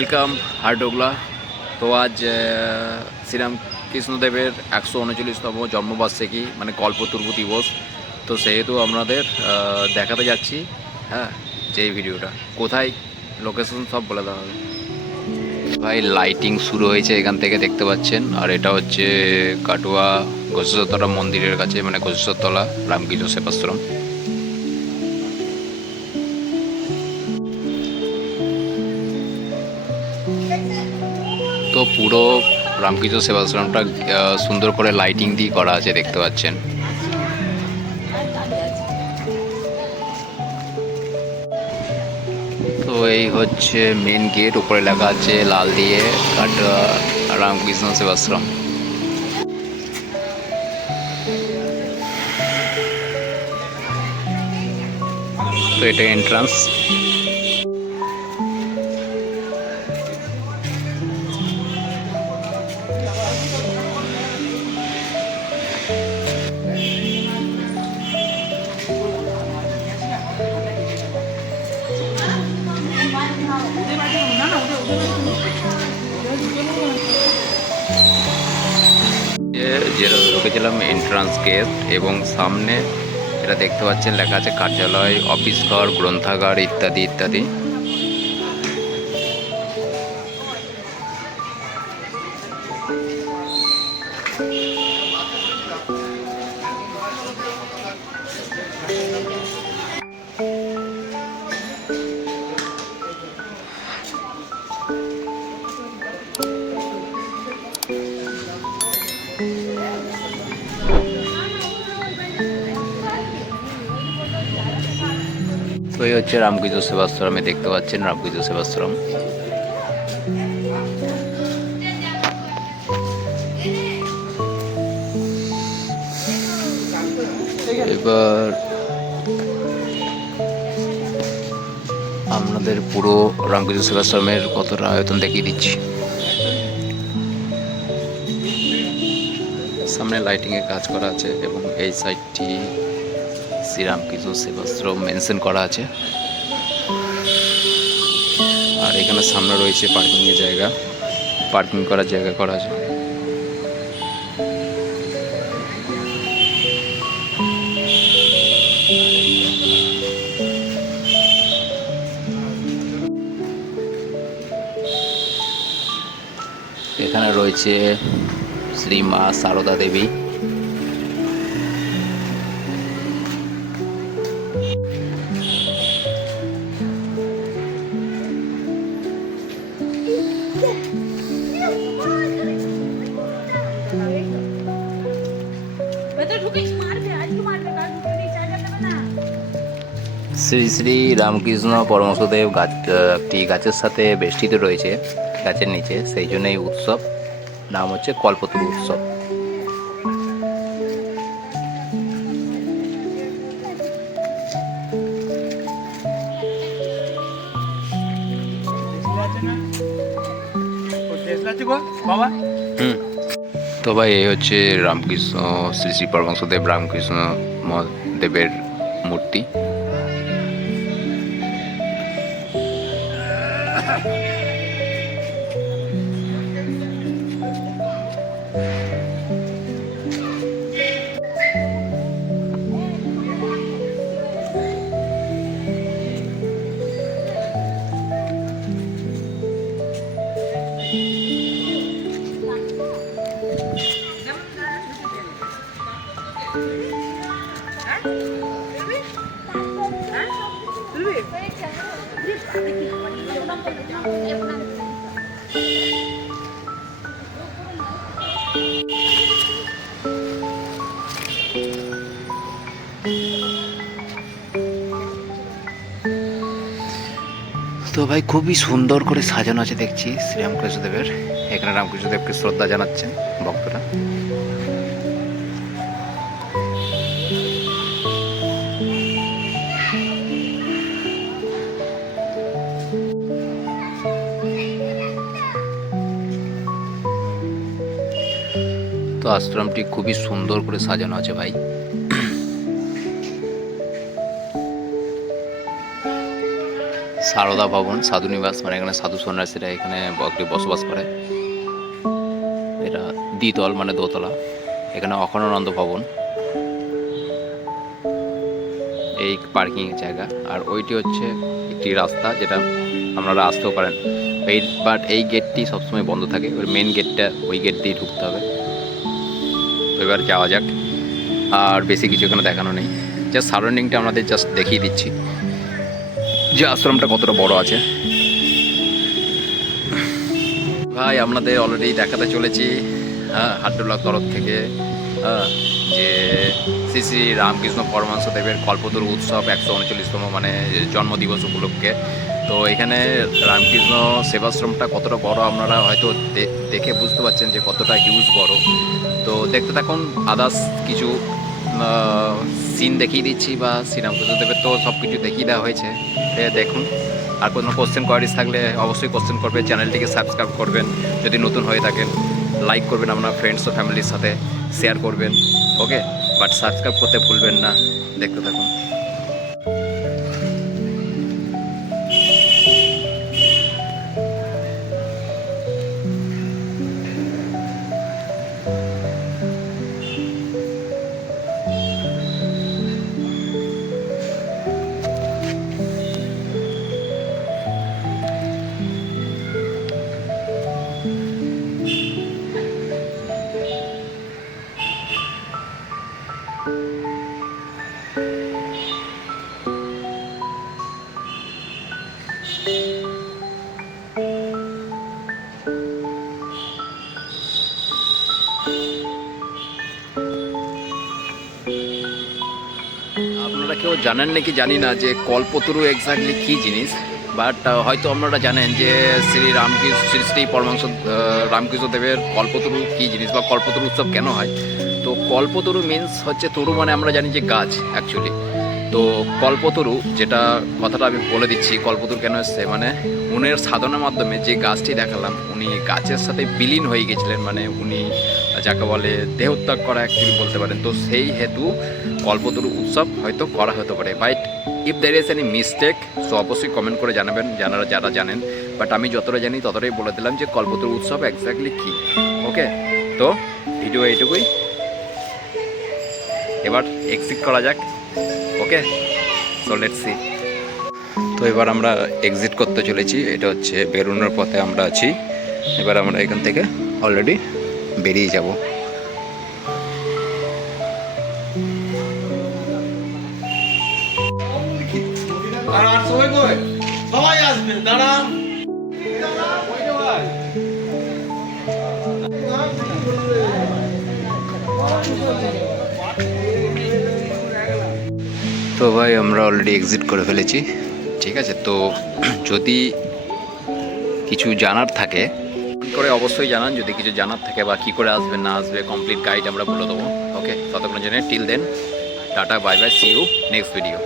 Welcome হারডোগলা। তো আজ শ্রীরামকৃষ্ণদেবের 139তম জন্মবার্ষিকী মানে কল্পতরু দিবস। তো সেহেতু আপনাদের দেখাতে যাচ্ছি, হ্যাঁ, যে ভিডিওটা কোথায়, লোকেশন সব বলে দেওয়া হবে। ভাই লাইটিং শুরু হয়েছে এখান থেকে দেখতে পাচ্ছেন, আর এটা হচ্ছে কাটুয়া ঘোষেশ্বরতলা মন্দিরের কাছে, মানে ঘোষেশ্বরতলা রামকৃষ্ণ সেবাশ্রম। তো পুরো রামকৃষ্ণ সেবাশ্রমটা সুন্দর করে লাইটিং দিয়ে করা আছে, দেখতে পাচ্ছেন। তো এই হচ্ছে মেন গেট, উপরে লেখা আছে লাল দিয়ে কাটোয়া রামকৃষ্ণ সেবাশ্রম। তো এটা এন্ট্রান্স। যেটা ঢুকেছিলাম এন্ট্রান্স গেট, এবং সামনে এটা দেখতে পাচ্ছেন লেখা আছে কার্যালয়, অফিস ঘর, গ্রন্থাগার ইত্যাদি ইত্যাদি। তো এই হচ্ছে রামকৃষ্ণ সেবাশ্রমে, দেখতে পাচ্ছেন রামকৃষ্ণ সেবাশ্রম। এবার আপনাদের পুরো রামকৃষ্ণ সেবাশ্রমের কতটা আয়তন দেখিয়ে দিচ্ছি। সামনে লাইটিংয়ের কাজ করা আছে, এবং এই সাইডটি শ্রীরামকৃষ্ণ সেবাশ্রম মেনশন করা আছে। আর এখানে সামনে রয়েছে পার্কিংয়ের জায়গা, পার্কিং করার জায়গা করা আছে। এখানে রয়েছে শ্রী মা সারদা দেবী। শ্রী শ্রী রামকৃষ্ণ পরমহংসদেব একটি গাছের সাথে বেষ্টিত রয়েছে, গাছের নিচে, সেই জন্য এই উৎসব নাম হচ্ছে কল্পতরু উৎসব। তো ভাই এই হচ্ছে রামকৃষ্ণ শ্রী শ্রী পরমহংসদেব রামকৃষ্ণ দেবের মূর্তি। তো ভাই খুবই সুন্দর করে সাজানো আছে দেখছি শ্রীরামকৃষ্ণদেবের। এখানে রামকৃষ্ণদেবকে শ্রদ্ধা জানাচ্ছেন ভক্তরা। তো আশ্রমটি খুবই সুন্দর করে সাজানো আছে ভাই। সারদা ভবন সাধু নিবাস, মানে এখানে সাধু সন্ন্যাসীরা এখানে বসবাস করে। এটা দ্বিতল মানে দোতলা। এখানে অখণ্ডানন্দ ভবন, এই পার্কিং জায়গা। আর ওইটি হচ্ছে একটি রাস্তা যেটা আপনারা আসতেও পারেন, বাট এই গেটটি সবসময় বন্ধ থাকে। ওই মেন গেটটা, ওই গেট দিয়ে ঢুকতে হবে। তো এবার যাওয়া যাক। আর বেশি কিছু এখানে দেখানো নেই, জাস্ট সারাউন্ডিংটা আমাদের জাস্ট দেখিয়ে দিচ্ছি যে আশ্রমটা কতটা বড় আছে। ভাই আপনাদের অলরেডি দেখাতে চলেছি, হ্যাঁ, হাট্টুলার তরফ থেকে, হ্যাঁ, যে শ্রী শ্রী রামকৃষ্ণ পরমহংসদেবের কল্পতরু উৎসব 139তম মানে জন্মদিবস উপলক্ষে। তো এখানে রামকৃষ্ণ সেবাশ্রমটা কতটা বড় আপনারা হয়তো দেখে বুঝতে পারছেন যে কতটা হিউজ বড়। তো দেখতে থাকুন, আদার্স কিছু সিন দেখিয়ে দিচ্ছি, বা শ্রীরামকৃষ্ণদেবের তো সব কিছু দেখিয়ে দেওয়া হয়েছে, দেখুন। আর কোনো কোশ্চেন কোয়ারিজ থাকলে অবশ্যই কোশ্চেন করবেন, চ্যানেলটিকে সাবস্ক্রাইব করবেন যদি নতুন হয়ে থাকেন, লাইক করবেন আপনার ফ্রেন্ডস ও ফ্যামিলির সাথে, শেয়ার করবেন, ওকে, বাট সাবস্ক্রাইব করতে ভুলবেন না। দেখতে থাকুন। আপনারা কেউ জানেন নাকি জানি না যে কল্পতরু এক্স্যাক্টলি কী জিনিস, বাট হয়তো আপনারা জানেন যে শ্রী শ্রী পরমহংস রামকৃষ্ণদেবের কল্পতরু কী জিনিস বা কল্পতরু উৎসব কেন হয়। তো কল্পতরু মিন্স হচ্ছে, তরু মানে আমরা জানি যে গাছ অ্যাকচুয়ালি। তো কল্পতরু, যেটা কথাটা আমি বলে দিচ্ছি, কল্পতরু কেন এসছে, মানে উনের সাধনার মাধ্যমে যে গাছটি দেখালাম, উনি গাছের সাথে বিলীন হয়ে গেছিলেন, মানে উনি যাকে বলে দেহত্যাগ করা অ্যাকচুয়ালি বলতে পারেন। তো সেই হেতু কল্পতরু উৎসব হয়তো করা হতে পারে, but if there is any mistake so অবশ্যই কমেন্ট করে জানাবেন যারা জানেন। বাট আমি যতটা জানি ততটাই বলে দিলাম যে কল্পতরু উৎসব এক্স্যাক্টলি কী। ওকে, তো ভিডিও এইটুকুই, এবার এক্সিট করা যাক। ওকে, সো লেটস সি। তো এবার আমরা এক্সিট করতে চলেছি, এটা হচ্ছে বেরোনোর পথে আমরা আছি। এবার আমরা এখান থেকে অলরেডি বেরিয়ে যাব। সবাই আসবে, দাঁড়া। তো ভাই আমরা অলরেডি এক্সিট করে ফেলেছি, ঠিক আছে। তো যদি কিছু জানার থাকে করে অবশ্যই জানান, যদি কিছু জানার থাকে বা কী করে আসবে না আসবে, কমপ্লিট গাইড আমরা বলে দেবো। ওকে, ততক্ষণের জন্য টিল দেন টাটা, bye bye, see you next video.